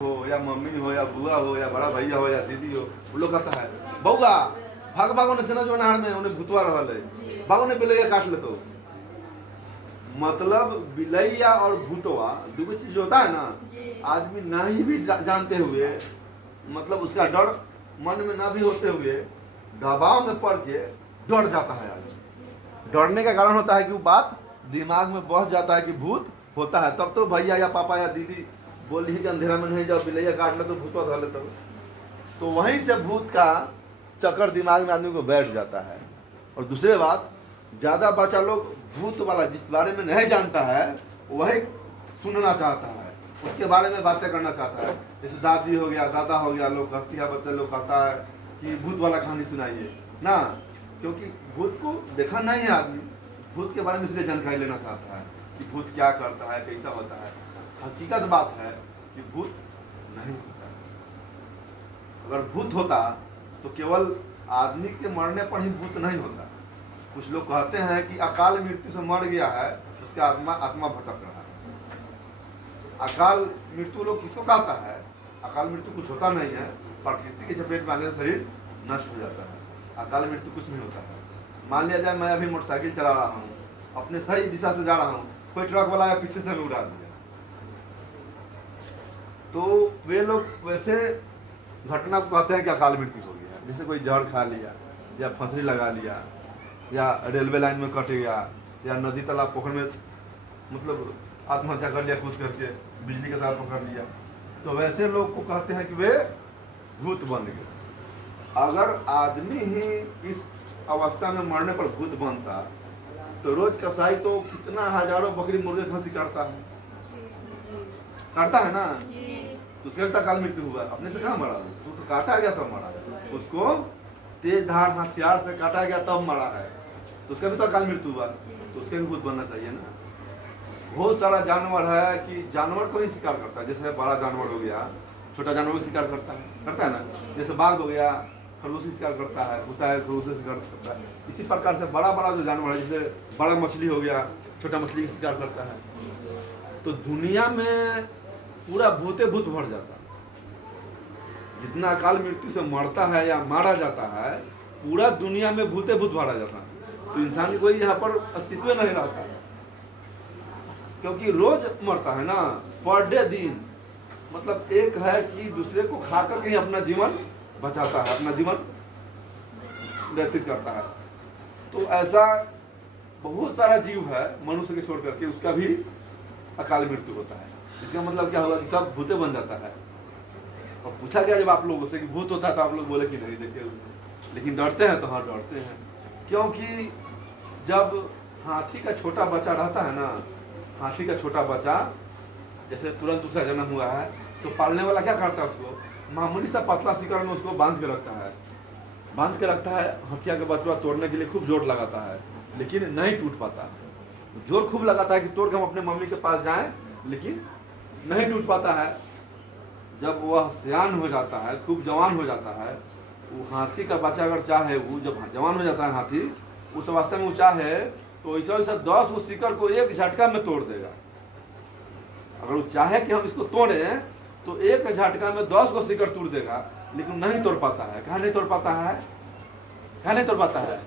हो या मम्मी हो या बुआ हो या बड़ा भैया हो या दीदी हो, वो लोग कहता है बउआ भाग भागो ने सेना जो नहर में उन्हें भूतवा रहा है, भागो ने बिलैया काट ले। तो मतलब बिलैया और भूतवा दो चीज होता है ना, आदमी नहीं भी जानते हुए, मतलब उसका डर मन में ना भी होते हुए दबाव में पड़ के डर जाता है आदमी। डरने का कारण होता है कि वो बात दिमाग में बस जाता है कि भूत होता है, तब तो भैया या पापा या दीदी बोल रही कि अंधेरा में नहीं जाओ, बिलैया काट ले तो भूतवा धर लेता हो। तो वहीं से भूत का चक्कर दिमाग में आदमी को बैठ जाता है। और दूसरी बात, ज़्यादा बच्चा लोग भूत वाला जिस बारे में नहीं जानता है वही सुनना चाहता है, उसके बारे में बातें करना चाहता है। जैसे दादी हो गया, दादा हो गया, लोग कहती है, बच्चे लोग कहता है कि भूत वाला कहानी सुनाइए ना, क्योंकि भूत को देखा नहीं है आदमी, भूत के बारे में इसलिए जानकारी लेना चाहता है कि भूत क्या करता है, कैसा होता है। हकीकत बात है कि भूत नहीं होता। अगर भूत होता तो केवल आदमी के मरने पर ही भूत नहीं होता। कुछ लोग कहते हैं कि अकाल मृत्यु से मर गया है, उसका आत्मा भटक रहा है। अकाल मृत्यु लोग किसको कहता है? अकाल मृत्यु कुछ होता नहीं है, प्रकृति के चपेट में आने से शरीर नष्ट हो जाता है। अकाल मृत्यु कुछ नहीं होता है। मान लिया जाए मैं अभी मोटरसाइकिल चला रहा हूँ, अपने सही दिशा से जा रहा हूँ, कोई ट्रक वाला आया पीछे से मैं उड़ा दिया, तो वे लोग वैसे घटना को कहते हैं कि अकाल मृत्यु हो गया। जैसे कोई जहर खा लिया या फंसरी लगा लिया या रेलवे लाइन में कट गया या नदी तालाब पोखर में मतलब आत्महत्या कर लिया कूद करके, बिजली का तार पकड़ लिया, तो वैसे लोग को कहते हैं कि वे भूत बन गए। अगर आदमी ही इस अवस्था में मरने पर भूत बनता तो रोज कसाई तो कितना हजारों बकरी मुर्गे खसी काटता है ना, तो उसके तक काल मृत्यु हुआ। अपने से कहाँ मरा? वो तो काटा गया तब मरा, उसको तेज धार हथियार से काटा गया तब मरा है, तो उसका भी तो काल मृत्यु हुआ, तो उसके भी भूत बनना चाहिए ना। बहुत सारा जानवर है कि जानवर को ही शिकार करता है। जैसे बड़ा जानवर हो गया, छोटा जानवर भी शिकार करता है ना। जैसे बाघ हो गया, खरगोश शिकार करता है, कुत्ता है खरगोश शिकार करता है। इसी प्रकार से बड़ा बड़ा जो जानवर है, जैसे बड़ा मछली हो गया, छोटा मछली का शिकार करता है। तो दुनिया में पूरा भूते भूत भर जाता है। जितना अकाल मृत्यु से मरता है या मारा जाता है, पूरा दुनिया में भूते भूत भरा जाता है। तो इंसान की कोई यहाँ पर अस्तित्व नहीं रहता, क्योंकि रोज मरता है ना, पर डे दिन। मतलब एक है कि दूसरे को खा करके ही अपना जीवन बचाता है, अपना जीवन व्यतीत करता है। तो ऐसा बहुत सारा जीव है मनुष्य के छोड़ करके, उसका भी अकाल मृत्यु होता है। इसका मतलब क्या होगा कि सब भूते बन जाता है। और पूछा गया जब आप लोगों से कि भूत होता है, तो आप लोग बोले कि नहीं देखे, लेकिन डरते हैं। तो हाँ डरते हैं, क्योंकि जब हाथी का छोटा बच्चा रहता है ना, हाथी का छोटा बच्चा जैसे तुरंत उसका जन्म हुआ है, तो पालने वाला क्या करता है, उसको मामूली सा पतला शिकड़ में उसको बांध के रखता है। हथिया के बचवा तोड़ने के लिए खूब जोर लगाता है, लेकिन नहीं टूट पाता। जोर खूब लगाता है कि तोड़ के हम अपने मम्मी के पास जाएं, लेकिन नहीं टूट पाता है। जब वह सियान हो जाता है, खूब जवान हो जाता है, वो हाथी का बच्चा अगर चाहे, वो जब जवान हो जाता है हाथी, उस अवस्था में वो चाहे तो ऐसा 10 वो शिकड़ को एक झटका में तोड़ देगा। अगर वो चाहे कि हम इसको तोड़ें तो एक झटका में 10 को शिकड़ तोड़ देगा, लेकिन नहीं तोड़ पाता है। कहाँ नहीं तोड़ पाता है?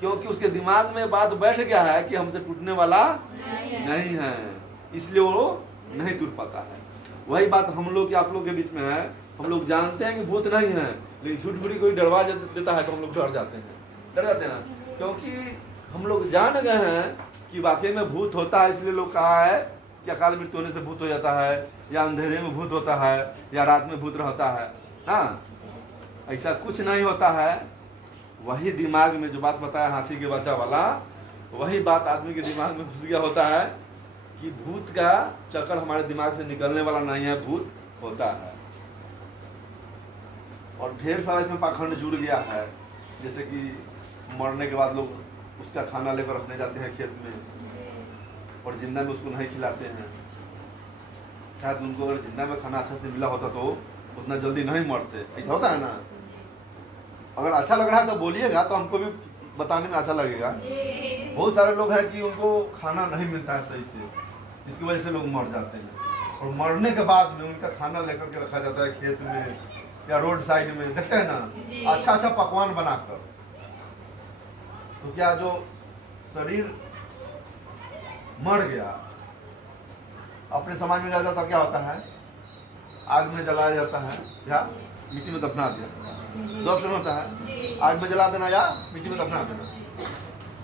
क्योंकि उसके दिमाग में बात बैठ गया है कि हमसे टूटने वाला नहीं है, इसलिए वो नहीं टूट पाता है। वही बात हम लोग आप लोग के बीच में है। हम लोग जानते हैं कि भूत नहीं है, लेकिन झूठ मूठी कोई डरवा देता है तो हम लोग डर जाते हैं ना, क्योंकि हम लोग जान गए हैं कि वाकई में भूत होता है। इसलिए लोग कहा है कि अकाल मृत्यु होने से भूत हो जाता है, या अंधेरे में भूत होता है, या रात में भूत रहता है। हाँ, ऐसा कुछ नहीं होता है। वही दिमाग में जो बात बताया हाथी के बच्चा वाला, वही बात आदमी के दिमाग में घुस गया होता है कि भूत का चक्कर हमारे दिमाग से निकलने वाला नहीं है, भूत होता है। और ढेर सारा इसमें पाखंड जुड़ गया है। जैसे कि मरने के बाद लोग उसका खाना लेकर रखने जाते हैं खेत में, और जिंदा में उसको नहीं खिलाते हैं। शायद उनको अगर जिंदा में खाना अच्छा से मिला होता तो उतना जल्दी नहीं मरते। ऐसा होता है ना। अगर अच्छा लग रहा है तो बोलिएगा, तो हमको भी बताने में अच्छा लगेगा। बहुत सारे लोग हैं कि उनको खाना नहीं मिलता है सही से, इसकी वजह से लोग मर जाते हैं। और मरने के बाद में उनका खाना लेकर के रखा जाता है खेत में या रोड साइड में, देखते हैं ना, अच्छा अच्छा पकवान बनाकर। तो क्या जो शरीर मर गया अपने समाज में जाता तो क्या होता है, आग में जलाया जाता है या मिट्टी में दफना दिया। दो ऑप्शन होता है, आग में जला देना या मिट्टी में दफना देना।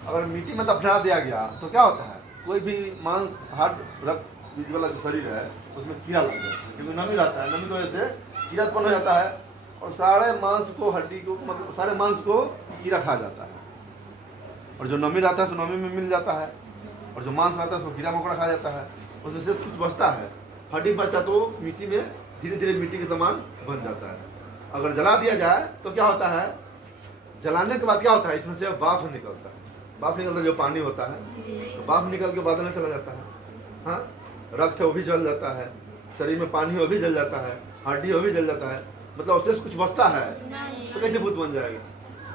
अगर मिट्टी में दफना दिया गया तो क्या होता है, कोई भी मांस हड्ड रक्त बीज वाला जो शरीर है उसमें कीड़ा लग जाता है, क्योंकि नमी रहता है, नमी की वजह से कीड़ा उत्पन्न हो जाता है और सारे मांस को, हड्डी को, मतलब सारे मांस को कीड़ा खा जाता है। और जो नमी रहता है सो नमी में मिल जाता है, और जो मांस रहता है उसको कीड़ा मकोड़ा खा जाता है। उसमें से कुछ बचता है, हड्डी बचता है तो मिट्टी में धीरे धीरे मिट्टी के समान बन जाता है। अगर जला दिया जाए तो क्या होता है, जलाने के बाद क्या होता है, इसमें से भाप निकलता है। भाप निकलता है जो पानी होता है, तो भाप निकल के बादल में चला जाता है। हाँ, रक्त है वो भी जल जाता है, शरीर में पानी वो भी जल जाता है, हड्डी वो भी जल जाता है, मतलब उससे कुछ बचता है तो कैसे भूत बन जाएगा,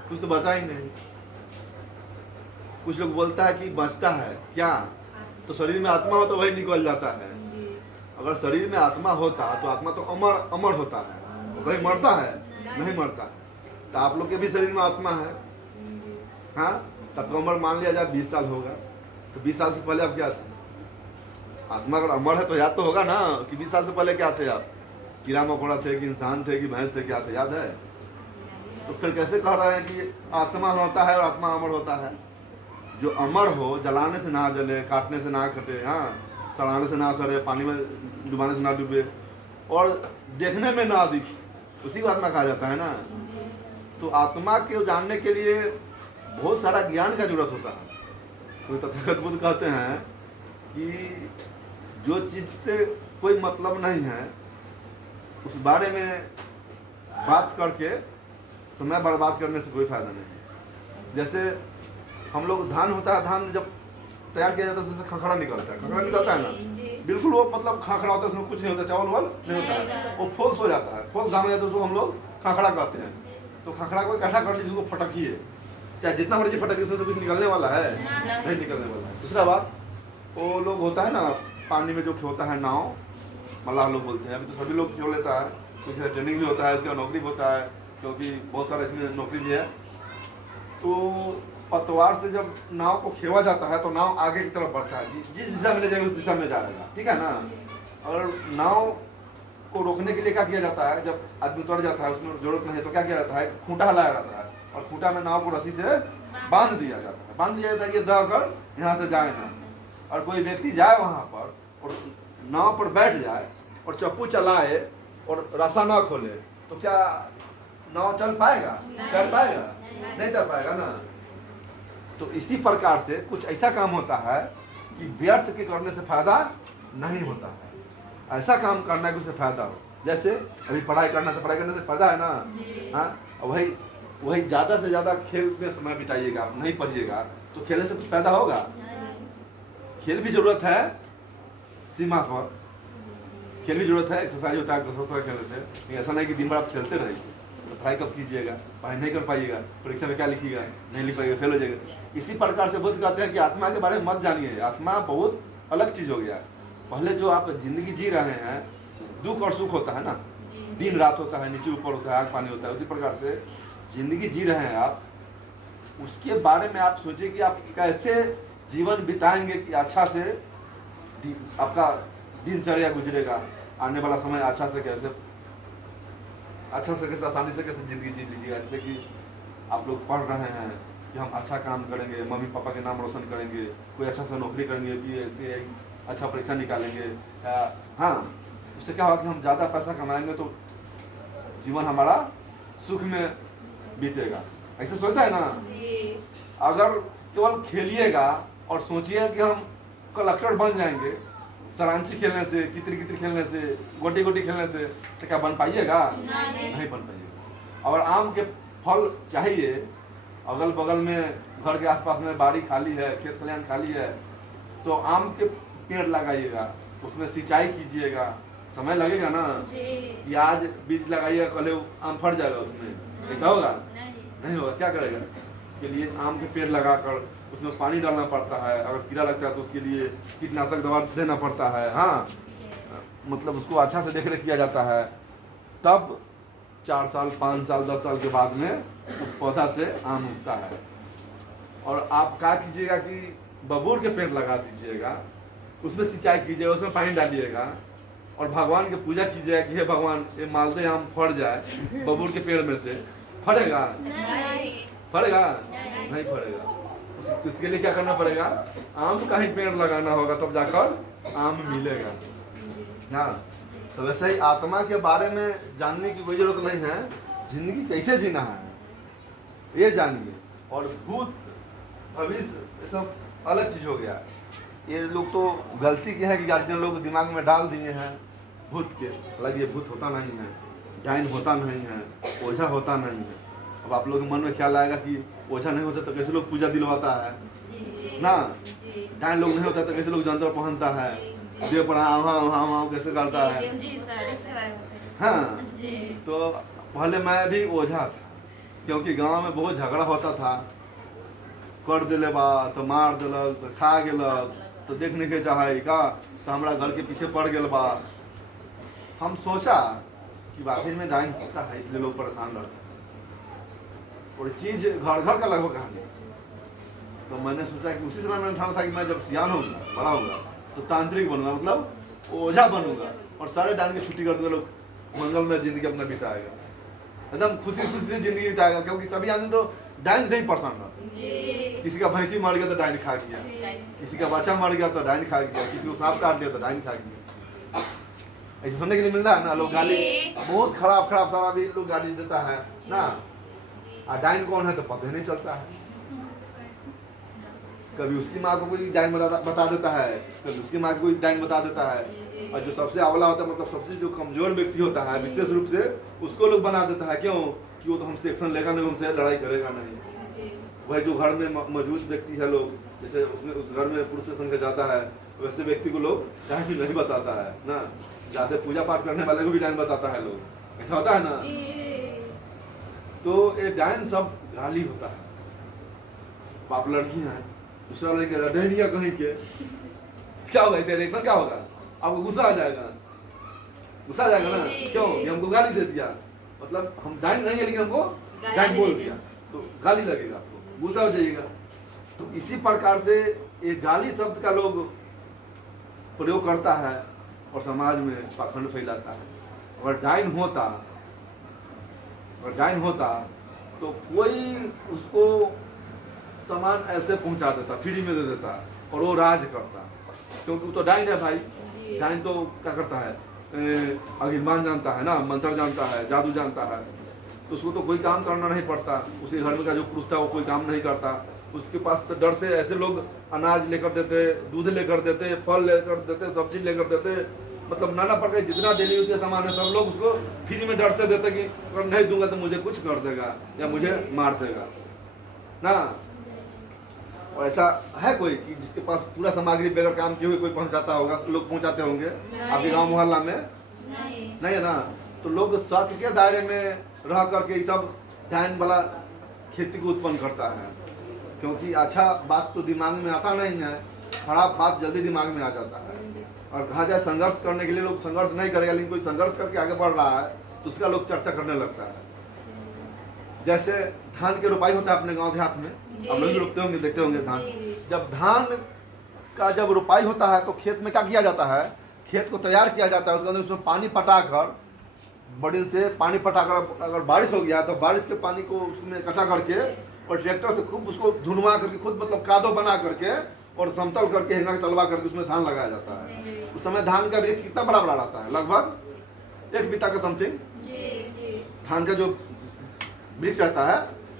कुछ तो बचा ही नहीं। कुछ लोग बोलता है कि बचता है क्या, तो शरीर में आत्मा हो तो वही निकल जाता है। अगर शरीर में आत्मा होता तो आत्मा तो अमर अमर होता है, तो कहीं मरता है, नहीं मरता। तो आप लोग के भी शरीर में आत्मा है, हाँ, तब उम्र मान लिया जाए 20 साल होगा, तो 20 साल से पहले आप क्या थे? आत्मा अगर अमर है तो याद तो होगा ना कि 20 साल से पहले क्या थे आप, कीड़ा मकोड़ा थे कि इंसान थे कि भैंस थे, क्या थे, याद है? तो फिर कैसे कह रहे हैं कि आत्मा होता है और आत्मा अमर होता है? जो अमर हो, जलाने से ना जले, काटने से ना कटे, हाँ, सड़ाने से ना सड़े, पानी में डुबाने से ना डूबे और देखने में ना दिखे, उसी को आत्मा कहा जाता है ना। तो आत्मा के जानने के लिए बहुत सारा ज्ञान का जरूरत होता है। तो तथागत बुद्ध कहते हैं कि जो चीज़ से कोई मतलब नहीं है उस बारे में बात करके समय बर्बाद करने से कोई फायदा नहीं। जैसे हम लोग धान होता है, धान जब तैयार किया जाता है उसमें से खखड़ा निकलता है, खखड़ा निकलता है ना, बिल्कुल वो मतलब खाखड़ा होता है, उसमें कुछ नहीं होता, चावल वाल नहीं होता है, वो फोल्स हो जाता है, फोल्स दाम हो जाता है, उसको हम लोग खाखड़ा कहते हैं। तो खाखड़ा को इकट्ठा कर लीजिए, उसको फटकिए, चाहे जितना मर्जी फटकिए, उसमें से कुछ निकलने वाला है नहीं निकलने वाला है। दूसरा बात, वो लोग होता है ना पानी में जो होता है नाव, मल्लाह लोग बोलते हैं, अभी तो सभी लोग खेल लेता है, क्योंकि ट्रेनिंग भी होता है, इसका नौकरी भी होता है, क्योंकि बहुत सारा इसमें नौकरी भी है। तो पतवार से जब नाव को खेवा जाता है तो नाव आगे की तरफ बढ़ता है, जिस दिशा में ले जाएगा उस दिशा में जाएगा, ठीक है ना। और नाव को रोकने के लिए क्या किया जाता है, जब आदमी उतर जाता है उसमें जरूरत नहीं है तो क्या किया जाता है, खूंटा हिलाया जाता है और खूंटा में नाव को रस्सी से बांध दिया जाता है, बांध दिया जाता है कि दह कर यहाँ से जाए ना। और कोई व्यक्ति जाए वहाँ पर और नाव पर बैठ जाए और चप्पू चलाए और रास्ता ना खोले तो क्या नाव चल पाएगा, तैर पाएगा? नहीं तैर पाएगा ना। तो इसी प्रकार से कुछ ऐसा काम होता है कि व्यर्थ के करने से फायदा नहीं होता है, ऐसा काम करना है कि उससे फायदा हो। जैसे अभी पढ़ाई करना, तो पढ़ाई करने से फायदा है ना, हाँ, वही ज़्यादा से ज़्यादा खेल में समय बिताइएगा, आप नहीं पढ़िएगा तो खेलने से कुछ फायदा होगा? खेल भी जरूरत है सीमा पर, खेल भी जरूरत है, एक्सरसाइज होता है, कसरत होता है खेलने से, लेकिन ऐसा नहीं कि दिन भर आप खेलते रहिए, तो पढ़ाई कब कीजिएगा, पढ़ाई नहीं कर पाइएगा, परीक्षा में क्या लिखिएगा, नहीं लिख पाइएगा, फेल हो जाएगा। इसी प्रकार से बुद्ध कहते हैं कि आत्मा के बारे में मत जानिए, आत्मा बहुत अलग चीज़ हो गया। पहले जो आप जिंदगी जी रहे हैं, दुख और सुख होता है ना, दिन रात होता है, नीचे ऊपर होता है, आग पानी होता है, उसी प्रकार से जिंदगी जी रहे हैं आप, उसके बारे में आप सोचिए कि आप कैसे जीवन बिताएंगे कि अच्छा से आपका दिनचर्या गुजरेगा, आने वाला समय अच्छा से कैसे आसानी से कैसे ज़िंदगी जी लीजिएगा। जैसे कि आप लोग पढ़ रहे हैं कि हम अच्छा काम करेंगे, मम्मी पापा के नाम रोशन करेंगे, कोई अच्छा सा नौकरी करेंगे, PSC अच्छा परीक्षा निकालेंगे, हाँ, उससे क्या होगा कि हम ज़्यादा पैसा कमाएंगे तो जीवन हमारा सुख में बीतेगा, ऐसे सोचता है ना। अगर केवल खेलिएगा और सोचिए कि हम कलेक्टर बन जाएंगे सरांची खेलने से, कितरी खेलने से, गोटी खेलने से, तो क्या बन पाइएगा? नहीं बन पाइएगा। और आम के फल चाहिए, अगल बगल में घर के आसपास में बाड़ी खाली है, खेत खलिहान खाली है, तो आम के पेड़ लगाइएगा, उसमें सिंचाई कीजिएगा, समय लगेगा ना कि आज बीज लगाइएगा कल आम फट जाएगा, उसमें ऐसा होगा? नहीं होगा। क्या करेगा? उसके लिए आम के पेड़ लगाकर उसमें पानी डालना पड़ता है, अगर कीड़ा लगता है तो उसके लिए कीटनाशक दवा देना पड़ता है, हाँ, मतलब उसको अच्छा से देख रेख किया जाता है, तब 4 साल 5 साल 10 साल के बाद में उस पौधा से आम उगता है। और आप क्या कीजिएगा कि बबूल के पेड़ लगा दीजिएगा, उसमें सिंचाई कीजिएगा, उसमें पानी डालिएगा और भगवान की पूजा कीजिएगा कि हे भगवान ये मालदह आम फड़ जाए बबूल के पेड़ में से। फड़ेगा? फड़ेगा? नहीं फड़ेगा। इसके लिए क्या करना पड़ेगा? आम का ही पेड़ लगाना होगा, तब जाकर आम मिलेगा। हाँ, तो वैसे ही आत्मा के बारे में जानने की कोई जरूरत नहीं है, जिंदगी कैसे जीना है ये जानिए। और भूत भविष्य ये सब अलग चीज हो गया। ये लोग तो गलती की है कि गार्जियन लोग दिमाग में डाल दिए हैं भूत के, हालांकि ये भूत होता नहीं है, डाइन होता नहीं है, ओझा होता नहीं है। अब आप लोग के मन में ख्याल आएगा कि ओझा नहीं होता तो कैसे लोग पूजा दिलवाता है ना, डाइन लोग नहीं होता तो कैसे लोग जंतर पहनता है, देव पर हाँ कैसे करता है। हाँ, तो पहले मैं भी ओझा था, क्योंकि गांव में बहुत झगड़ा होता था, कर दिले बा तो मार दिलक तो खा गेलक तो देखने के चाहे का, तो हमारा घर के पीछे पड़ गया बा। हम सोचा कि आखिर में डाइन होता है, इसलिए लोग परेशान रहते हैं और चीज घर घर का लगभग कहानी। तो मैंने सोचा कि उसी समय मैंने ठाना था कि मैं जब सियान होगा बड़ा होगा तो तांत्रिक बनूंगा, मतलब ओझा बनूंगा और सारे डाइन की छुट्टी कर दूंगा, लोग मंगल में जिंदगी अपना बिताएगा, एकदम खुशी खुशी से जिंदगी बिताएगा। क्योंकि सभी आदमी तो डाइन से ही परेशान रहते। किसी का भैंसी मर गया तो डाइन खा गया, किसी का बच्चा मर गया तो डाइन खा गया, किसी को सांप काट गया तो डाइन खा गया। ऐसे सुनने के लिए मिलता है ना, लोग गाली बहुत खराब खराब सारा भी लोग गाली देता है ना। और डाइन कौन है तो पता ही नहीं चलता है। कभी उसकी माँ को कोई डाइन बता देता है, कभी उसकी माँ को कोई डाइन बता देता है। और जो सबसे अवला होता है, मतलब सबसे जो कमजोर व्यक्ति होता है विशेष रूप से, उसको लोग बना देता है। क्यों? कि वो तो हमसे एक्शन लेगा नहीं, हमसे लड़ाई करेगा नहीं। वही जो घर में मौजूद व्यक्ति है, लोग जैसे उसमें उस घर में पुरुष के संग जाता है, वैसे व्यक्ति को लोग डाइन नहीं बताता है ना। जैसे पूजा पाठ करने वाले को भी डाइन बताता है लोग, ऐसा होता है ना। तो ये डाइन सब गाली होता है। आप लड़की हैं, दूसरा लड़की डायनिया कहीं के, क्या होगा इससे रिएक्शन क्या होगा? आपको गुस्सा आ जाएगा, गुस्सा आ जाएगा ना। क्यों? ये हमको गाली दे दिया, मतलब हम डाइन नहीं है लेकिन हमको डाइन बोल दिया, तो गाली लगेगा, आपको गुस्सा हो जाइएगा। तो इसी प्रकार से ये गाली शब्द का लोग प्रयोग करता है और समाज में पाखंड फैलाता है। अगर डाइन होता तो कोई उसको सामान ऐसे पहुंचा देता, फ्री में दे देता और वो राज करता। क्योंकि वो तो डाइन है भाई। डाइन तो क्या करता है, अगिरमान जानता है ना, मंत्र जानता है, जादू जानता है, तो उसको तो कोई काम करना नहीं पड़ता। उसके घर में का जो पुरुष था वो कोई काम नहीं करता। उसके पास तो डर से ऐसे लोग अनाज लेकर देते, दूध लेकर देते, फल लेकर देते, सब्जी लेकर देते, मतलब नाना प्रकार जितना डेली यूज का सामान है सब लोग उसको फ्री में डर से देते कि अगर नहीं दूंगा तो मुझे कुछ कर देगा या मुझे मार देगा ना। और ऐसा है कोई कि जिसके पास पूरा सामग्री बगैर काम किए हुए कोई पहुंचाता होगा? लोग पहुंचाते होंगे आपके गांव मोहल्ला में? नहीं है ना। तो लोग शक के दायरे में रह करके ये सब डाइन वाला खेती को उत्पन्न करता है। क्योंकि अच्छा बात तो दिमाग में आता नहीं है, खराब बात जल्दी दिमाग में आ जाता है। और कहा जाए संघर्ष करने के लिए लोग संघर्ष नहीं करेगा, लेकिन कोई संघर्ष करके आगे बढ़ रहा है तो उसका लोग चर्चा करने लगता है। जैसे धान के रोपाई होता है अपने गांव देहात में, आप लोग रोपते होंगे, देखते होंगे धान। जब धान का जब रोपाई होता है तो खेत में क्या किया जाता है, खेत को तैयार किया जाता है, उसके अंदर उसमें पानी पटाकर, बड़ी से पानी पटाकर, अगर बारिश हो गया तो बारिश के पानी को उसमें इकट्ठा करके और ट्रैक्टर से खूब उसको धुनवा करके, खुद मतलब कादो बना करके और समतल करके हेंगा तलवा करके उसमें धान लगाया जाता है। उस समय धान का वृक्ष कितना बड़ा बड़ा रहता है, लगभग 1 बीता का समथिंग धान का जो वृक्ष रहता है,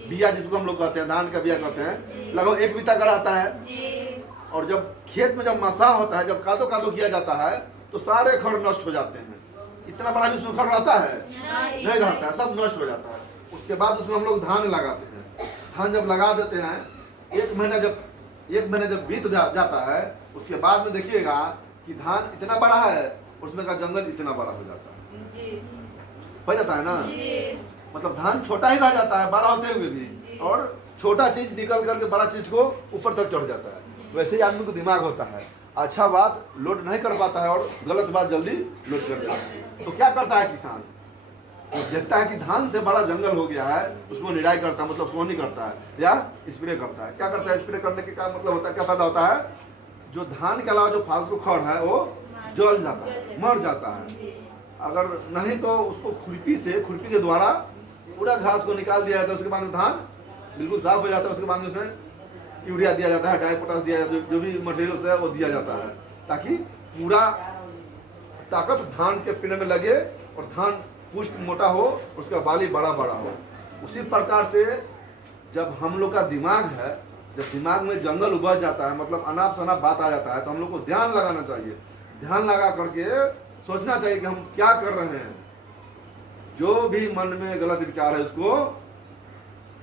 बिया जिसको हम लोग कहते हैं, धान का बिया कहते हैं, लगभग 1 बीता का रहता है। और जब खेत में जब मसा होता है, जब कादो कादो किया जाता है तो सारे खड़ नष्ट हो जाते हैं। इतना बड़ा जिसमें खड़ रहता है नहीं रहता है, सब नष्ट हो जाता है। उसके बाद उसमें हम लोग धान लगाते हैं। धान जब लगा देते हैं, 1 महीना जब बीत जाता है, उसके बाद में देखिएगा कि धान इतना बड़ा है, उसमें का जंगल इतना बड़ा हो जाता है, हो जाता है ना। मतलब धान छोटा ही रह जाता है बड़ा होते हुए भी, और छोटा चीज निकल करके बड़ा चीज को ऊपर तक चढ़ जाता है। वैसे ही आदमी को दिमाग होता है। अच्छा बात लोड नहीं कर पाता है और गलत बात जल्दी लोड कर देता है। तो क्या करता है किसान, वो देखता है कि धान से बड़ा जंगल हो गया है, उसको निराई करता है, मतलब सोनी करता है या स्प्रे करता है। क्या करता है, स्प्रे करने के क्या मतलब होता है, क्या फायदा होता है, जो धान के अलावा जो फालतू खड़ है वो जल जाता है, मर जाता है। अगर नहीं तो उसको खुरपी के द्वारा पूरा घास को निकाल दिया जाता है, उसके बाद में धान बिल्कुल साफ हो जाता है। उसके बाद में उसमें यूरिया दिया जाता है, डाई पोटास दिया जाता है, जो भी मटेरियल्स है वो दिया जाता है, ताकि पूरा ताकत धान के पेड़ में लगे और धान पुष्ट मोटा हो, उसका बाली बड़ा बड़ा हो। उसी प्रकार से जब हम लोग का दिमाग है, जब दिमाग में जंगल उभर जाता है, मतलब अनाप शनाप बात आ जाता है, तो हम लोग को ध्यान लगाना चाहिए। ध्यान लगा करके सोचना चाहिए कि हम क्या कर रहे हैं। जो भी मन में गलत विचार है उसको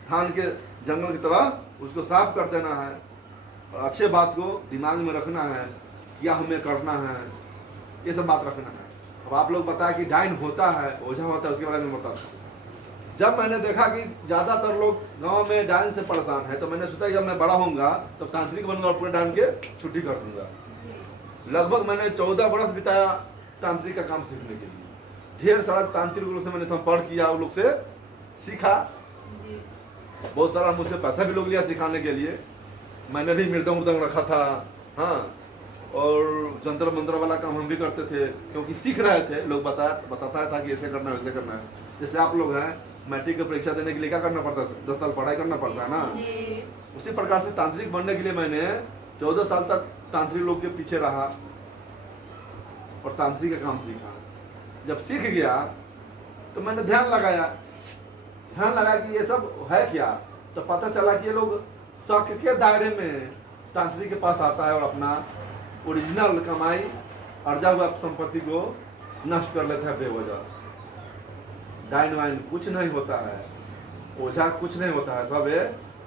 धान के जंगल की तरह उसको साफ कर देना है और अच्छे बात को दिमाग में रखना है, क्या हमें करना है, ये सब बात रखना है। अब आप लोग बताया कि डाइन होता है, ओझा होता है, उसके बारे में बताता हूँ। जब मैंने देखा कि ज़्यादातर लोग गांव में डाइन से परेशान है, तो मैंने सोचा जब मैं बड़ा होऊंगा तब तांत्रिक बनूंगा और पूरे डाइन के छुट्टी कर दूंगा। लगभग मैंने 14 बरस बिताया तांत्रिक का काम सीखने के लिए। ढेर सारा तांत्रिक लोग से मैंने संपर्क किया, उन लोग से सीखा। बहुत सारा मुझसे पैसा भी लोग लिया सिखाने के लिए। मैंने भी मृदंग उर्दंग रखा था, हाँ, और जंतर मंत्र वाला काम हम भी करते थे, क्योंकि सीख रहे थे। लोग बताता था कि ऐसे करना है वैसे करना है। जैसे आप लोग हैं, मैट्रिक की परीक्षा देने के लिए क्या करना पड़ता है, 10 साल पढ़ाई करना पड़ता है ना। उसी प्रकार से तांत्रिक बनने के लिए मैंने 14 साल तक तांत्रिक लोग के पीछे रहा और तांत्रिक का काम सीखा। जब सीख गया तो मैंने ध्यान लगाया कि ये सब है क्या। तो पता चला कि ये लोग शक के दायरे में तांत्रिक के पास आता है और अपना ओरिजिनल कमाई, अर्जा हुआ संपत्ति को नष्ट कर लेता है बेवजह। डाइन वाइन कुछ नहीं होता है, ओझा कुछ नहीं होता है, सब ये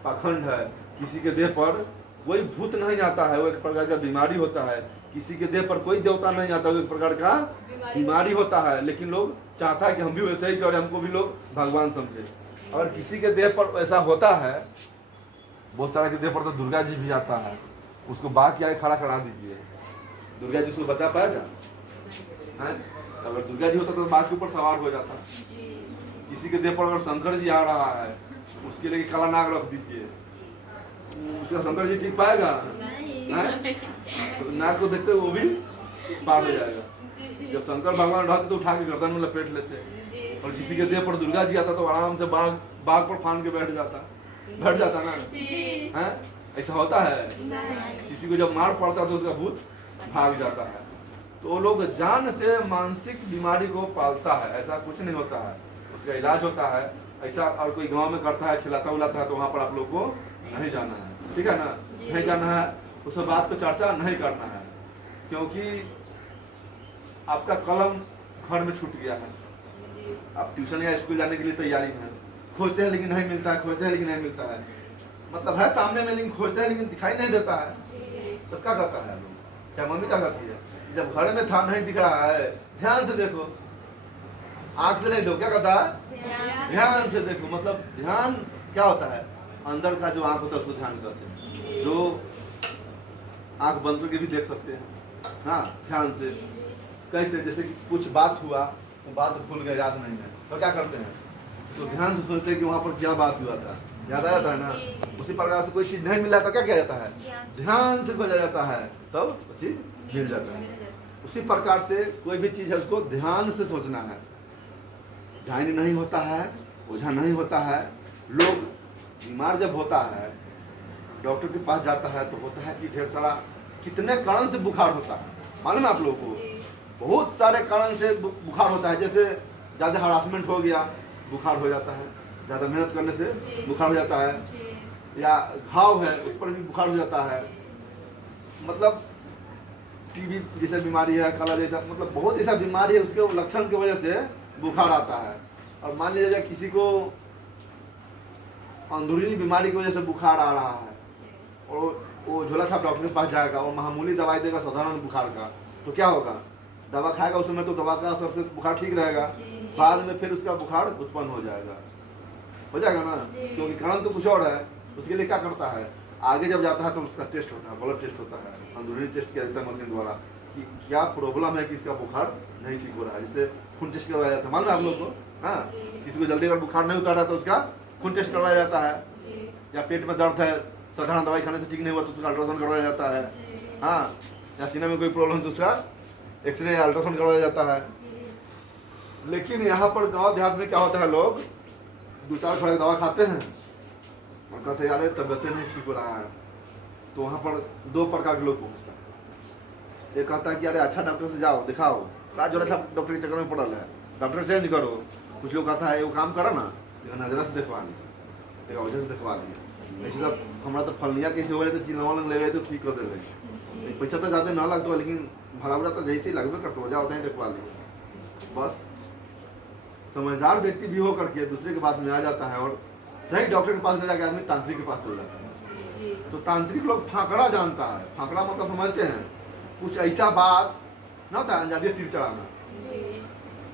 पाखंड है। किसी के देह पर कोई भूत नहीं आता है, वो एक प्रकार का बीमारी होता है। किसी के देह पर कोई देवता नहीं आता, वो एक प्रकार का बीमारी होता है। लेकिन लोग चाहता है कि हम भी वैसे ही करें, हमको भी लोग भगवान समझे। और किसी के देह पर ऐसा होता है, बहुत सारा के देह पर तो दुर्गा जी भी आता है, उसको बाग क्या खड़ा करा दीजिए, दुर्गा जी उसको बचा पाएगा? अगर दुर्गा जी होता तो बाग के ऊपर सवार हो जाता। किसी के देह पर अगर शंकर जी आ रहा है, उसके लिए काला नाग रख दीजिए, उसका शंकर जी ठीक पाएगा? तो नाग को देखते वो भी पार हो जाएगा। जब शंकर भगवान रहते तो उठा के गर्दन में लपेट लेते, और किसी के देह पर दुर्गा जी आता तो आराम से बाग पर फान के बैठ जाता ना। है ऐसा होता है? किसी को जब मार पड़ता तो उसका भूत भाग जाता है। तो वो लोग जान से मानसिक बीमारी को पालता है, ऐसा कुछ नहीं होता है, उसका इलाज होता है। ऐसा और कोई गांव में करता है, खिलाता उलाता है, तो वहाँ पर आप लोग को नहीं जाना है, ठीक है ना? नहीं जाना है, उस बात पर चर्चा नहीं करना है, क्योंकि आपका कलम घर में छूट गया है। आप ट्यूशन या स्कूल जाने के लिए तैयारी है, खोजते हैं लेकिन नहीं मिलता है, खोजते हैं लेकिन नहीं मिलता है, मतलब है सामने में लेकिन खोजते हैं लेकिन दिखाई नहीं देता है। तो क्या करता है लोग, क्या मम्मी क्या करती है, जब घर में था नहीं दिख रहा है, ध्यान से देखो, आंख से नहीं देखो, क्या करता है, ध्यान से देखो। मतलब ध्यान क्या होता है, अंदर का जो आंख होता है उसको ध्यान करते हैं, जो आंख बंद करके भी देख सकते हैं। हाँ, ध्यान से कैसे, जैसे कि कुछ बात हुआ, वो बात भूल गए, याद नहीं है, तो क्या करते हैं, तो ध्यान से सोचते हैं कि वहाँ पर क्या बात हुआ था, याद आ जाता है ना। उसी प्रकार से कोई चीज नहीं मिला तो क्या किया जाता है, ध्यान से खोजा जाता है, तब वो चीज मिल जाता है। उसी प्रकार से कोई भी चीज है उसको ध्यान से सोचना है। डाइन नहीं होता है, ओझा नहीं होता है। लोग बीमार जब होता है, डॉक्टर के पास जाता है, तो होता है कि ढेर सारा कितने कारण से बुखार होता है, मालूम है आप लोगों को? बहुत सारे कारण से बुखार होता है। जैसे ज़्यादा हरासमेंट हो गया, बुखार हो जाता है, ज़्यादा मेहनत करने से बुखार हो जाता है, या घाव है उस पर भी बुखार हो जाता है, मतलब टीबी जैसा बीमारी है, काला जैसा, मतलब बहुत ऐसा बीमारी है, उसके लक्षण की वजह से बुखार आता है। और मान लीजिए किसी को अंदरूनी बीमारी की वजह से बुखार आ रहा है, और वो झोला छाप डॉक्टर के पास जाएगा, वो मामूली दवाई देगा साधारण बुखार का, तो क्या होगा, दवा खाएगा उस समय तो दवा का असर से बुखार ठीक रहेगा, बाद में फिर उसका बुखार उत्पन्न हो जाएगा ना, क्योंकि कारण तो कुछ और है। उसके लिए क्या करता है, आगे जब जाता है तो उसका टेस्ट होता है, ब्लड टेस्ट होता है, अंदरूनी टेस्ट किया जाता है मशीन द्वारा कि क्या प्रॉब्लम है कि इसका बुखार नहीं ठीक हो रहा है। जिससे खून टेस्ट करवाया जाता है, मान लो आप लोग को, हाँ, किसी को जल्दी अगर बुखार नहीं उतारा तो उसका खून टेस्ट करवाया जाता है। या पेट में दर्द है, साधारण दवाई खाने से ठीक नहीं हुआ तो उसका अल्ट्रासाउंड करवाया जाता है, हाँ। या सीने में कोई प्रॉब्लम तो उसका एक्सरे या अल्ट्रासाउंड करवाया जाता है। लेकिन यहाँ पर गांव देहात में क्या होता है, लोग 2-4 खुराक दवा खाते हैं और कहते हैं यार तबियतें नहीं ठीक हो रहा है। तो वहाँ पर 2 प्रकार के लोग पहुँचते हैं। एक कहता है कि अरे अच्छा डॉक्टर से जाओ दिखाओ, आज जो अच्छा डॉक्टर के चक्कर में पड़ल है, डॉक्टर चेंज करो। कुछ लोग कहता है वो काम करो ना, नजरा से दिखवा ली, एक वजह से दिखवा लिया। ऐसे सब हमारा तो फलनिया कैसे हो रहे थे, चिन्हवा ले रहे तो ठीक कर दे रहे। पैसा तो ज़्यादा ना लगता है, लेकिन भला बुरा तो जैसे ही लगभग करते हो जाओ, दिखवा लिए बस। समझदार व्यक्ति भी हो करके दूसरे के पास में आ जाता है और सही डॉक्टर के पास ले जाकर आदमी तांत्रिक के पास चल जाता है। तो तांत्रिक लोग फाकड़ा जानता है। फाकड़ा मतलब समझते हैं, कुछ ऐसा बात ना होता है अंजादी तीर चढ़ाना।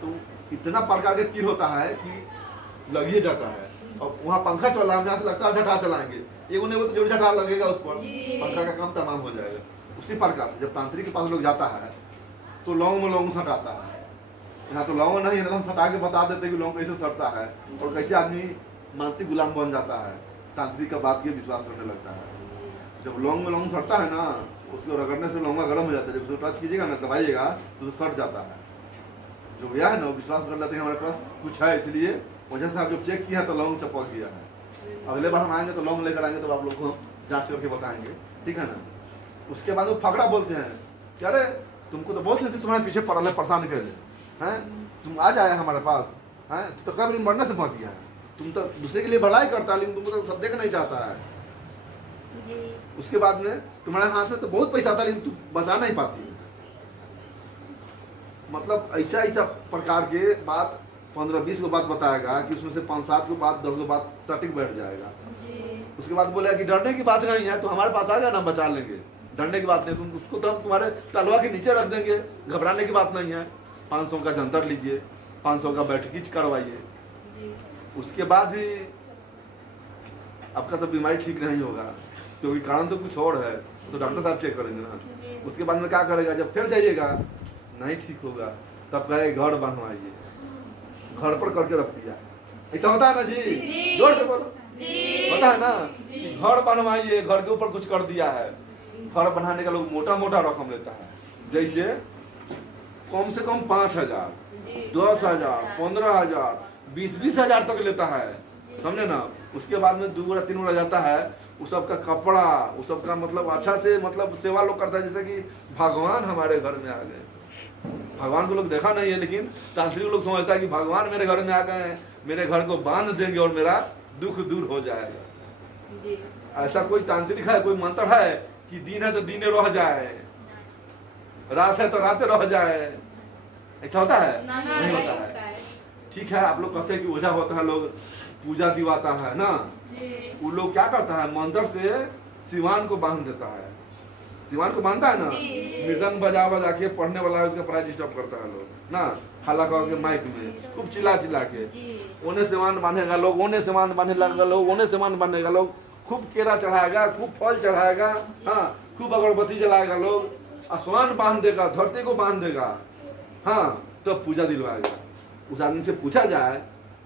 तो इतना प्रकार के तीर होता है कि लग ही जाता है। और वहाँ पंखा चल रहा है, यहाँ से लगता है झटा चलाएंगे, एगो नहीं वो तो जोड़ झटा लगेगा उस पर, पंखा का काम तमाम हो जाएगा। उसी प्रकार से जब तांत्रिक के पास लोग जाता है तो लौंग में लौंग सटाता है। यहाँ तो लौंग नहीं है, हम सटा के बता देते कि लौंग कैसे सटता है और कैसे आदमी मानसिक गुलाम बन जाता है, तांत्रिक का बात के विश्वास करने लगता है। जब लौंग में लौंग सटता है ना, उसको रगड़ने से लौंगा गर्म हो जाता है। जब उसको टच कीजिएगा ना, दबाइएगा तो सट जाता है। जो यह है ना, विश्वास कर लेते हैं हमारे पास कुछ है, इसलिए वजह से आप जब चेक किया तो लौंग चपक गया है। अगले बार हम आएंगे तो लौंग लेकर आएंगे, तो आप लोग को जांच करके बताएंगे, ठीक है ना। उसके बाद वो फकड़ा बोलते हैं कि अरे तुमको तो बहुत से तुम्हारे पीछे पड़ल है, परेशान कर ले हैं, तुम आ जाए हमारे पास हैं, तो कब मरने से पहुंच गया है। तुम तो दूसरे के लिए भलाई करता है, लेकिन तुमको तो सब देखना नहीं चाहता है। उसके बाद में तुम्हारे हाथ में तो बहुत पैसा था, लेकिन तुम बचा नहीं पाती। मतलब ऐसा ऐसा प्रकार के बात 15-20 को बात बताएगा कि उसमें से 5-7 को बात 10 को बात सटीक बैठ जाएगा। उसके बाद बोलेगा कि डरने की बात नहीं है, तो हमारे पास आ गया ना बचा लेंगे, डरने की बात नहीं, तुम उसको तो हम तुम्हारे तलवा के नीचे रख देंगे, घबराने की बात नहीं है। 500 का जंतर लीजिए, 500 का बैठकी करवाइए, उसके बाद भी आपका तो बीमारी ठीक नहीं होगा, क्योंकि कारण तो कुछ और है, तो डॉक्टर साहब चेक करेंगे ना। उसके बाद में क्या करेगा, जब फिर जाइएगा नहीं ठीक होगा, तब कहेगा घर बनवाइए, घर पर करके रख दिया। ऐसा होता है ना जी, जोर से बोलो, होता है ना, घर बनवाइए, घर के ऊपर कुछ कर दिया है। घर बनाने का लोग मोटा मोटा रकम लेता है, जैसे कम से कम 5,000, 10,000, 15,000, 20-20 हजार तक लेता है, समझे ना। उसके बाद में 2 3 गोड़ा जाता है, उस सब का कपड़ा, उस सब का मतलब अच्छा से मतलब सेवा लोग करता है, जैसे कि भगवान हमारे घर में आ गए। भगवान को लोग देखा नहीं है, लेकिन तांत्रिक लोग समझता है कि भगवान मेरे घर में आ गए हैं, मेरे घर को बांध देंगे और मेरा दुख दूर हो जाएगा। ऐसा कोई तांत्रिक है, कोई मंत्र है कि दिन है तो दिने रह जाए, रात है तो रातें रह जाए, ऐसा होता है? नहीं होता है। ठीक है, आप लोग कहते हैं कि ओझा होता है, लोग पूजा दिवाता है ना, वो लोग क्या करता है, मंदिर से सिवान को बांध देता है। सिवान को बांधता है ना, मृदंग बजा बजा के पढ़ने वाला है, उसका प्राइज डिस्टर्ब करता है लोग ना, हल्ला करके माइक में खूब चिल्ला चिल्ला के, ओने सिवान बांधेगा लोग, ओने सिवान बांधने लगेगा लोग, ओने सिवान बांधेगा लोग, खूब केरा चढ़ाएगा, खूब फल चढ़ाएगा, हाँ, खूब अगरबत्ती जलाएगा लोग, आसमान बांध देगा, धरती को बांध देगा, हाँ, तब पूजा दिलवाएगा। उस आदमी से पूछा जाए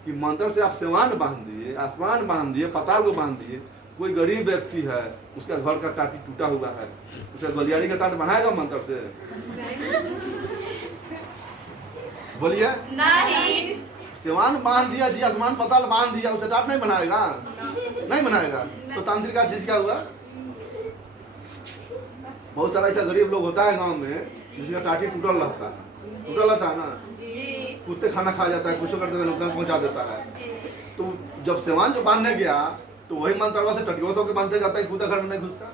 कि मंत्र से आप सिवान बांध दिए, आसमान बांध दिए, पताल को बांध दिए, कोई गरीब व्यक्ति है, उसका घर का टाटी टूटा हुआ है, उसका गलियारी का टाट बनाएगा मंत्र से? बोलिए नहीं। सिवान बांध दिया जी, आसमान पताल बांध दिया, उसे टाट नहीं बनाएगा? नहीं बनाएगा। तो तांत्रिक का चीज क्या हुआ? बहुत सारा ऐसा गरीब लोग होता है गांव में, जिसका टाटी टूटल रहता है ना, कुत्ते खाना खा जाता है, कुछ करते नुकसान पहुंचा देता है। तो जब सिवान जो बांधने गया, तो वही मंत्रवा से टटियों सब के बांधते जाता है, खुदा घर में नहीं घुसता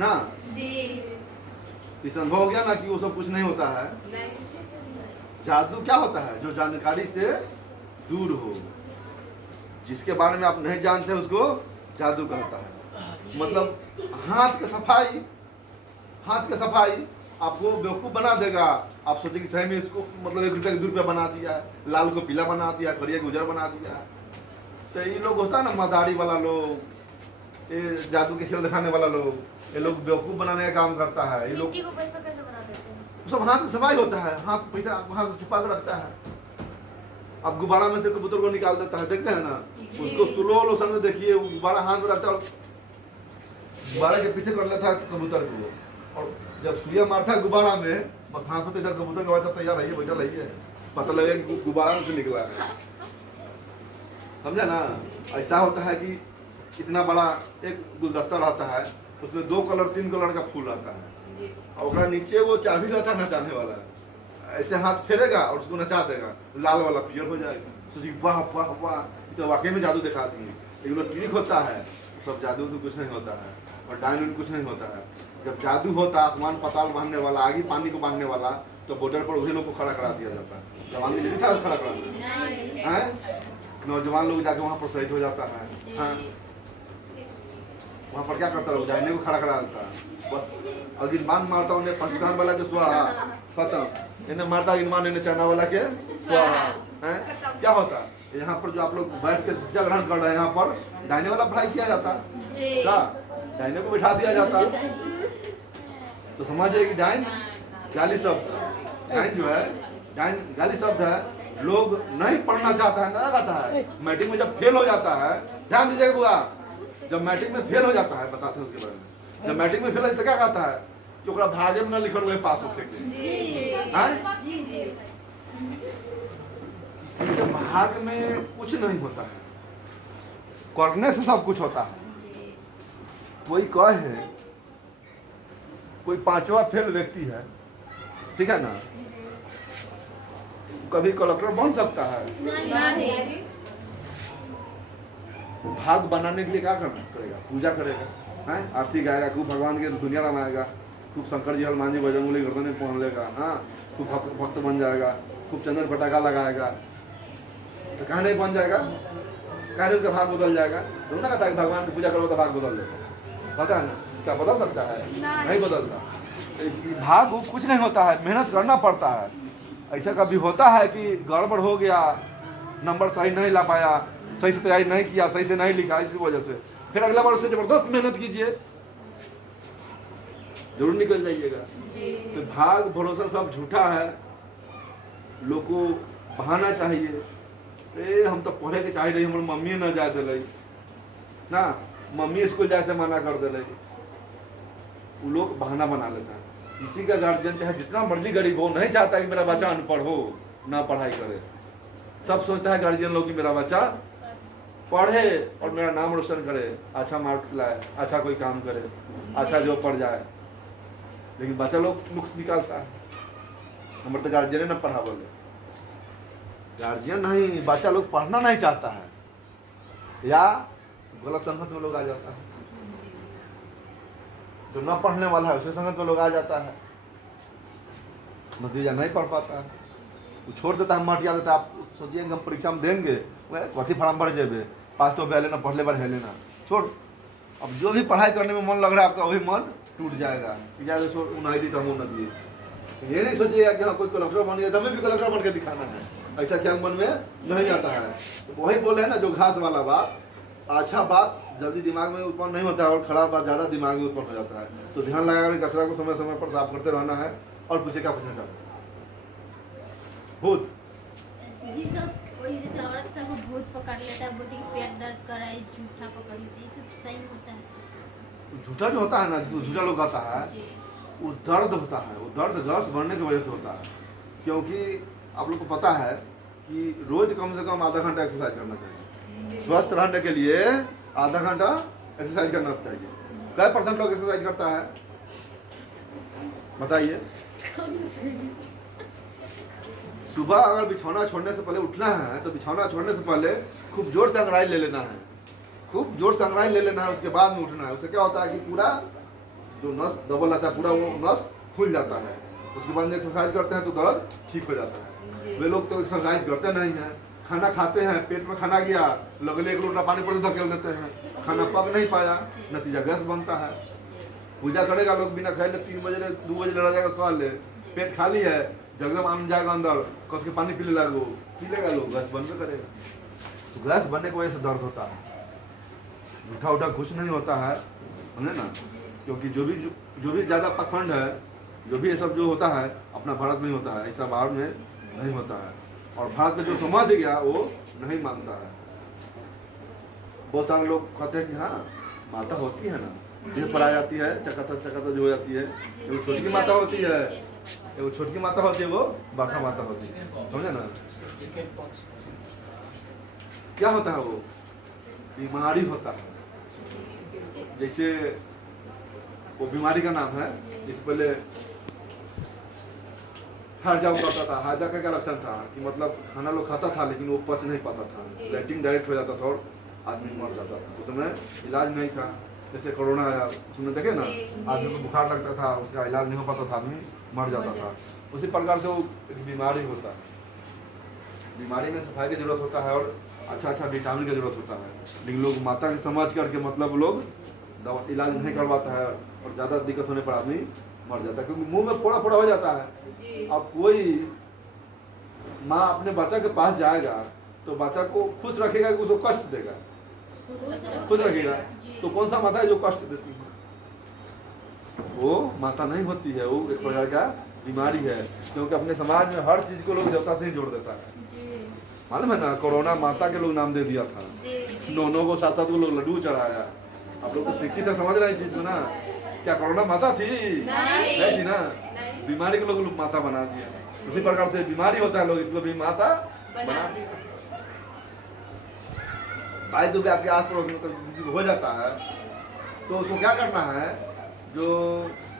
ना। इस अनुभव हो गया ना कि वो सब कुछ नहीं होता है। जादू क्या होता है? जो जानकारी से दूर हो, जिसके बारे में आप नहीं जानते उसको जादू कहता है। मतलब हाथ की सफाई आपको बेवकूफ बना देगा। आप सोचे कि सही में इसको मतलब 1 रुपया के 2 रुपया बना दिया, लाल को पीला बना दिया, करिया को उजर बना दिया। तो ये लोग होता है ना, मदारी वाला लोग, ये जादू के खेल दिखाने वाला लोग, ये लोग बेवकूफ बनाने का काम करता है। ये लोग मिट्टी को पैसा कैसे बना देते हैं? सब हाथ में सफाई होता है, हाथ पैसा हाथ में छुपा कर रखता है। अब गुब्बारा में से कबूतर को निकाल देता है, देखते हैं ना, उसको स्लो लो समय देखिए, गुब्बारा हाथ में रखता है और गुब्बारा के पीछे कर लेता है कबूतर को, और जब सुइया मारता है गुब्बारा में, बस हाथ में इधर कबूतर का वैसा तैयार रहिए, बैठा रहिए, पता लगेगा कि गुब्बारा में से निकला है। समझा ना? ऐसा होता है कि इतना बड़ा एक गुलदस्ता रहता है, उसमें 2 कलर 3 कलर का फूल रहता है, और उसका नीचे वो चाबी रहता है नचाने वाला, ऐसे हाथ फेरेगा और उसको नचा देगा, लाल वाला पियर हो जाएगा। सोचिए वाह वाह वाह, ये तो वाकई में जादू दिखाती है। लेकिन वो ट्रिक होता है, सब जादू तो कुछ नहीं होता है, और डायन कुछ नहीं होता है। जब जादू होता है आसमान पताल बांधने वाला, आगे पानी को बांधने वाला, तो बॉर्डर पर उसी लोग को खड़ा करा दिया जाता है। जवान नहीं था खड़ा करा है, नौजवान लोग जाके वहाँ पर शहीद हो जाता है। हाँ, वहाँ पर क्या करता है, डायने को खड़ा करा देता है बस। और गिनमान मारता उन्हें पाकिस्तान वाला के स्वाहा खत्म, इन्हें मारता गिनमान, इन्हें चाइना वाला के स्वाहा है। क्या होता है यहाँ पर जो आप लोग बैठ के शिक्षा ग्रहण कर रहे हैं, यहाँ पर डायने वाला पढ़ाई किया जाता है क्या? डायने को बिठा दिया जाता है। तो समझिए कि डायन गाली शब्द, डायन जो है, डायन गाली शब्द है। लोग नहीं पढ़ना चाहता है, ना कहता है, मैट्रिक में जब फेल हो जाता है, ध्यान दीजिएगा बुआ, जब मैट्रिक में फेल हो जाता है, बताते हैं उसके बारे में, जब मैट्रिक में फेल होता है तो क्या कहता है कि ओकरा भागे में ना लिखल रहे पास होते इसलिए भाग में कुछ नहीं होता है, करने से सब कुछ होता है। कोई कहे, कोई 5वां फेल व्यक्ति है, ठीक है ना, कभी कलेक्टर बन सकता है? नहीं। भाग बनाने के लिए क्या करना करेगा? पूजा करेगा, हैं, आरती गाएगा, खूब भगवान के दुनिया रमाएगा, खूब शंकर जी हनुमान जी बजरंगबली गर्दन में पहन लेगा, हाँ, खूब भक्त बन जाएगा, खूब चंदन पटाखा लगाएगा, तो कहाँ नहीं बन जाएगा? कहाँ नहीं उसका भाग बदल जाएगा? तो ना कहता है भगवान की पूजा करो तो भाग बदल जाएगा, पता है ना? क्या बदल सकता है? नहीं बदलता। भाग कुछ नहीं होता है, मेहनत करना पड़ता है। ऐसा कभी होता है कि गड़बड़ हो गया, नंबर सही नहीं ला पाया, सही से तैयारी नहीं किया, सही से नहीं लिखा, इसी वजह से फिर अगला बार उससे जबरदस्त मेहनत कीजिए, जरूर निकल जाइएगा। तो भाग भरोसा सब झूठा है, लोग को बहाना चाहिए। हम तो पढ़े के चाहे रही, हमारे मम्मी ना जाए दिले ना, मम्मी स्कूल जाए से मना कर दिले, वो लोग बहाना बना लेता है। किसी का गार्जियन चाहे जितना मर्जी गरीब हो, नहीं चाहता कि मेरा बच्चा अनपढ़ हो, ना पढ़ाई करे। सब सोचता है गार्जियन लोग कि मेरा बच्चा पढ़े और मेरा नाम रोशन करे, अच्छा मार्क्स लाए, अच्छा कोई काम करे, अच्छा जॉब पढ़ जाए। लेकिन बच्चा लोग नुक्स निकालता है, हमारे तो गार्जियन ना पढ़ा बोले, गार्जियन नहीं, बच्चा लोग पढ़ना नहीं चाहता है, या गलत संगत में लोग आ जाता है। जो न पढ़ने वाला है उसे संगत में लोग आ जाता है, नतीजा नहीं पढ़ पाता है, वो छोड़ देता है, मटिया देता है। आप सोचिए हम परीक्षा में देंगे, कथी फॉर्म भर जेबे, पास तो लेना, पढ़ले बार है लेना, छोड़। अब जो भी पढ़ाई करने में मन लग रहा है आपका, वही मन टूट जाएगा, ज़्यादा छोड़ उन्हें दी तो हम न दिए। ये नहीं सोचिएगा कि हाँ कोई कलेक्टर बन गया तो हमें भी कलेक्टर बन के दिखाना है, ऐसा ख्याल मन में नहीं आता है। तो वही बोले हैं ना, जो घास वाला बात, अच्छा बात जल्दी दिमाग में उत्पन्न नहीं होता है, और खराब बात ज़्यादा दिमाग में उत्पन्न हो जाता है। तो ध्यान लगाकर कचरा को समय समय पर साफ करते रहना है। और पूछे क्या पूछना चाहते भूत जी सब वही, जैसे औरत सब को भूत पकड़ लेता है, बोलते कि पेट दर्द कराए, झूठा पकड़ लेते हैं, ये सब सही होता है? झूठा जो होता है ना, जिसको झूठा लोग आता है, वो दर्द होता है, वो दर्द गैस बढ़ने की वजह से होता है। क्योंकि आप लोग को पता है कि रोज कम से कम आधा घंटा एक्सरसाइज करना चाहिए, स्वस्थ रहने के लिए आधा घंटा एक्सरसाइज करना चाहिए। कै % लोग एक्सरसाइज करता है बताइए? सुबह अगर बिछौना छोड़ने से पहले उठना है, तो बिछौना छोड़ने से पहले खूब जोर से अंगड़ाई ले लेना है, खूब जोर से अंगड़ाई ले लेना है, उसके बाद में उठना है। उससे क्या होता है कि पूरा जो नस दबल रहता है, पूरा वो नस खुल जाता है। उसके बाद में एक्सरसाइज करते हैं तो दर्द ठीक हो जाता है। वे लोग तो एक्सरसाइज करते नहीं हैं, खाना खाते हैं, पेट में खाना गया, लगले 1 लोटा पानी पर धकेल देते हैं, खाना पक नहीं पाया, नतीजा गैस बनता है। पूजा करेगा लोग बिना खाए, 3 बजे 2 बजे लड़ा जाएगा, खा ले, पेट खाली है, जगदम आम जाएगा अंदर, कस के पानी पी लेगा, पी लेगा लोग, गैस बनबे करेगा। तो गैस बनने की वजह से दर्द होता है। झूठा उठा कुछ नहीं होता है, समझे ना। क्योंकि जो भी ज़्यादा पाखंड है, जो भी ये सब जो होता है अपना भारत में ही होता है, ऐसा बाहर में नहीं होता है। और भारत में जो समाज गया वो नहीं मानता है। बहुत सारे लोग कहते हैं कि हाँ माता होती है ना, देह पर आ जाती है, चकाता जो हो जाती है, वो छोटी माता होती है, वो छोटी माता होती है, वो बड़ा माता होती है, समझे ना। क्या होता है वो बीमारी होता है। जैसे वो बीमारी का नाम है, इससे पहले हार्जा करता था। हार्जा का क्या लक्षण था कि मतलब खाना लोग खाता था लेकिन वो पच नहीं पाता था, लैट्रिन डायरेक्ट हो जाता था और आदमी मर जाता था। उस समय इलाज नहीं था। जैसे कोरोना आया उसमें देखे ना, आदमी को बुखार लगता था, उसका इलाज नहीं हो पाता था, आदमी मर जाता था। उसी प्रकार से वो एक बीमारी होता है। बीमारी में सफाई की जरूरत होता है और अच्छा विटामिन की जरूरत होता है। लेकिन लोग माता की समझ करके मतलब लोग दवा इलाज नहीं करवाता है और ज़्यादा दिक्कत होने पर आदमी मर जाता है, क्योंकि मुंह में फोड़ा हो जाता है। अब कोई माँ अपने बच्चा के पास जाएगा तो बच्चा को खुश रखेगा कि उसको कष्ट देगा? खुश रखेगा। तो कौन सा माता है जो कष्ट देती है? वो माता नहीं होती है, वो एक प्रकार का बीमारी है। क्योंकि अपने समाज में हर चीज को लोग देवता से ही जोड़ देता है। मालूम है ना, कोरोना माता के लोग नाम दे दिया था, दोनों को साथ वो लोग लड्डू चढ़ाया। आप लोग तो शिक्षित है, समझ रहे हैं इस चीज में ना। क्या कोरोना माता थी? नहीं थी ना। बीमारी को लोग माता बना दिया। उसी प्रकार से बीमारी होता है, लोग इसको भी माता बना दिया। भाई दुबे आपके आस पड़ोस में किसी को हो जाता है तो उसको क्या करना है, जो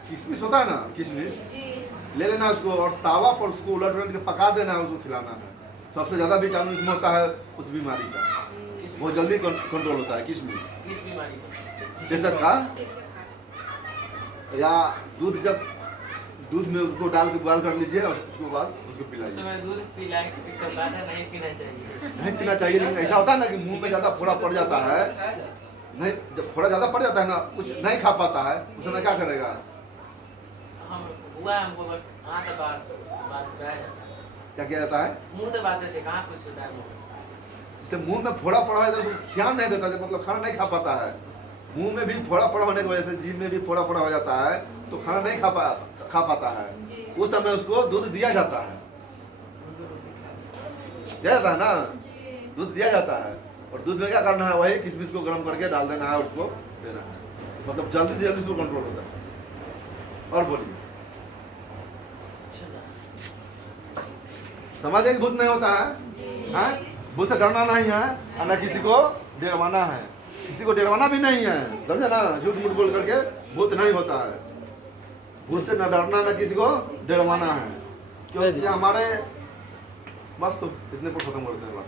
किशमिश होता है ना, किशमिश ले लेना उसको और तावा पर उसको उलट के पका देना है, उसको खिलाना है। सबसे ज्यादा विटामिन इसमें होता है उस बीमारी का, बहुत जल्दी कंट्रोल होता है किशमिश। किस बीमारी को? चेचक का, या दूध में उसको डाल के बॉयल कर लीजिए और उसके बाद उसको पिलाइए। दूध पिलाए नहीं पीना चाहिए। नहीं पीना चाहिए, लेकिन ऐसा होता है ना कि मुंह में ज्यादा फोड़ा पड़ जाता है, नहीं जब फोड़ा ज्यादा पड़ जाता है ना, कुछ नहीं खा पाता है, उस समय क्या करेगा? हम हुआ हमको बात क्या किया जाता है? मुंह से बात करते कहाँ कुछ होता है। इससे मुंह में फोड़ा पड़ा है तो ख्याल नहीं देता, मतलब खाना नहीं खा पाता है। मुंह में भी फोड़ा पड़ा होने की वजह से जीभ में भी फोड़ा हो जाता है, तो खाना नहीं खा पाता है। उस समय उसको दूध दिया जाता है, ना, दूध दिया जाता है। और दूध में क्या करना है, वही किशमिश को गर्म करके डाल देना है, उसको देना है। मतलब जल्दी से जल्दी उसको कंट्रोल होता है। और बोलिए, समझ एक भूत नहीं होता है, भूत से डरना नहीं है और न किसी को डरवाना है। किसी को डरवाना भी नहीं है, समझे ना। झूठ मूठ बोल करके भूत नहीं होता है। भूत से न डरना न किसी को डरवाना है, क्योंकि हमारे बस तो इतने पर खत्म करते हैं बात।